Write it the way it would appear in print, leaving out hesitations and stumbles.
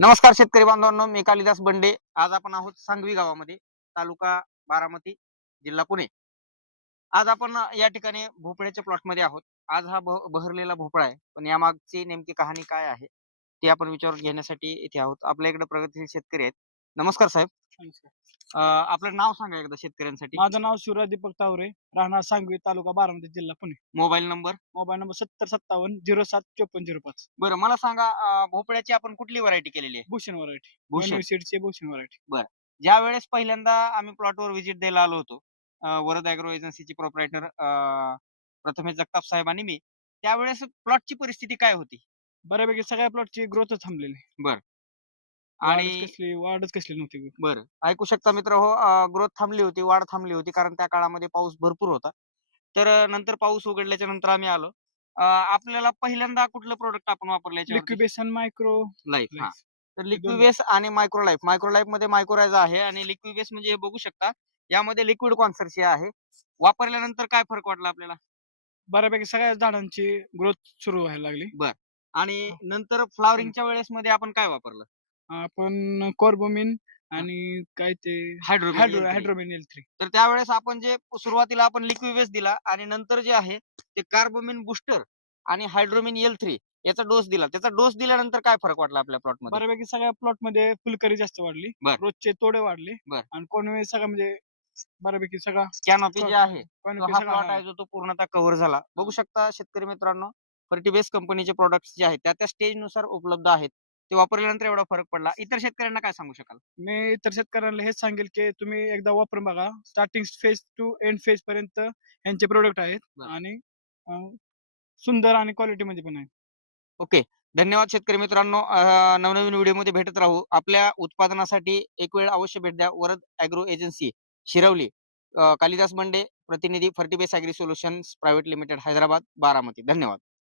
नमस्कार शेतकरी बांधवांनो, मी कालिदास बंडे. आज आपण आहोत सांगवी गावामध्ये, तालुका बारामती, जिल्हा पुणे. आज आपण या ठिकाणी भोपळ्याच्या प्लॉटमध्ये आहोत. आज हा बहरलेला भोपळा आहे. पण यामागची नेमकी कहाणी काय आहे, ते आपण विचारून घेण्यासाठी इथे आहोत. आपल्या इकडे प्रगतीशील शेतकरी आहेत. नमस्कार साहेब. नमस्कार. आपलं नाव सांगा एकदा शेतकऱ्यांसाठी. माझं नाव शिवराज दीपक तावरे, राहणार सांगवी, तालुका बारामती, जिल्हा Pune. Mobile number. Mobile number 7057 075405. बरं मला सांगा, भोपळ्याची आपण कुठली व्हरायटी केलेली आहे? भूषण व्हरायटी. भूषण. सीडची भूषण व्हरायटी. बरं. ज्यावेळेस पहिल्यांदा आम्ही प्लॉटवर व्हिजिट द्यायला आलो होतो, वरद ॲग्रो एजन्सीचे प्रोप्रायटर प्रथमेश जगताप साहेब आणि मी, त्यावेळेस प्लॉटची परिस्थिती काय होती? बऱ्यापैकी सगळ्या प्लॉटची ग्रोथच थांबलेली. बरं. वाढच आणि कसली वाढच कसली नव्हती. बरं. ऐकू शकता मित्रहो, ग्रोथ थांबली होती, वाढ थांबली होती कारण त्या काळामध्ये पाऊस भरपूर होता. तर नंतर पाऊस उघडल्याच्या नंतर आम्ही आलो. आपल्याला पहिल्यांदा कुठलं प्रॉडक्ट आपण वापरलं याच्यावरती? लिक्विबेशन मायक्रो लाईफ. हां. लाईफ. तर दोन लिक्विबेस आणि मायक्रोलाईफ. मायक्रोलाईफमध्ये मायक्रोरायझा आहे आणि लिक्विबेस म्हणजे हे बघू शकता, यामध्ये लिक्विड कॉन्सर्शिया आहे. वापरल्यानंतर काय फरक वाटला आपल्याला? बऱ्यापैकी सगळ्या झाडांची ग्रोथ सुरू व्हायला लागली. बरं. आणि हां. नंतर फ्लॉवरिंगच्या वेळेस मध्ये आपण काय वापरलं? आपण कॉर्बोमिन हां. आणि काय ते हायड्रोमिन L3. हायड्रोमिन L3. तर त्यावेळेस आपण जे सुरुवातीला आपण लिक्विबेस दिला आणि नंतर जे आहे ते कार्बोमिन बूस्टर आणि हायड्रोमिन L3 याचा डोस दिला. त्याचा डोस दिल्यानंतर काय फरक वाटला आपल्या प्लॉटमध्ये? बऱ्यापैकी सगळ्या प्लॉटमध्ये फुलकरी जास्त वाढली. बरं. रोजचे तोडे वाढले. बरं. आणि कोणवेळी सगळं म्हणजे बऱ्यापैकी सगळा कॅनॉपी जे आहे, तो canopy हा सगळा प्लॉट आहे जो तो पूर्णतः कव्हर झाला. बघू शकता शेतकरी मित्रांनो, फर्टिबेस कंपनीचे प्रॉडक्ट्स जे आहेत त्या स्टेजनुसार उपलब्ध आहेत. ते वापरल्यानंतर एवढा फरक पडला. इतर शेतकऱ्यांना काय सांगू शकाल? मी इतर शेतकऱ्यांना हेच सांगेल की तुम्ही एकदा वापरून बघा. Starting phase two end phase पर्यंत यांचे प्रोडक्ट आहेत. बरं. आणि सुंदर आणि क्वालिटी मध्ये पण आहेत. ओके. धन्यवाद शेतकरी मित्रांनो. नवनवीन व्हिडिओमध्ये भेटत राहू. आपल्या उत्पादनासाठी एक वेळ अवश्य भेट द्या. Varad agro agency, Shirwali. कालिदास बंडे, प्रतिनिधी Fertibase agri solutions private limited, Hyderabad, Baramati. धन्यवाद.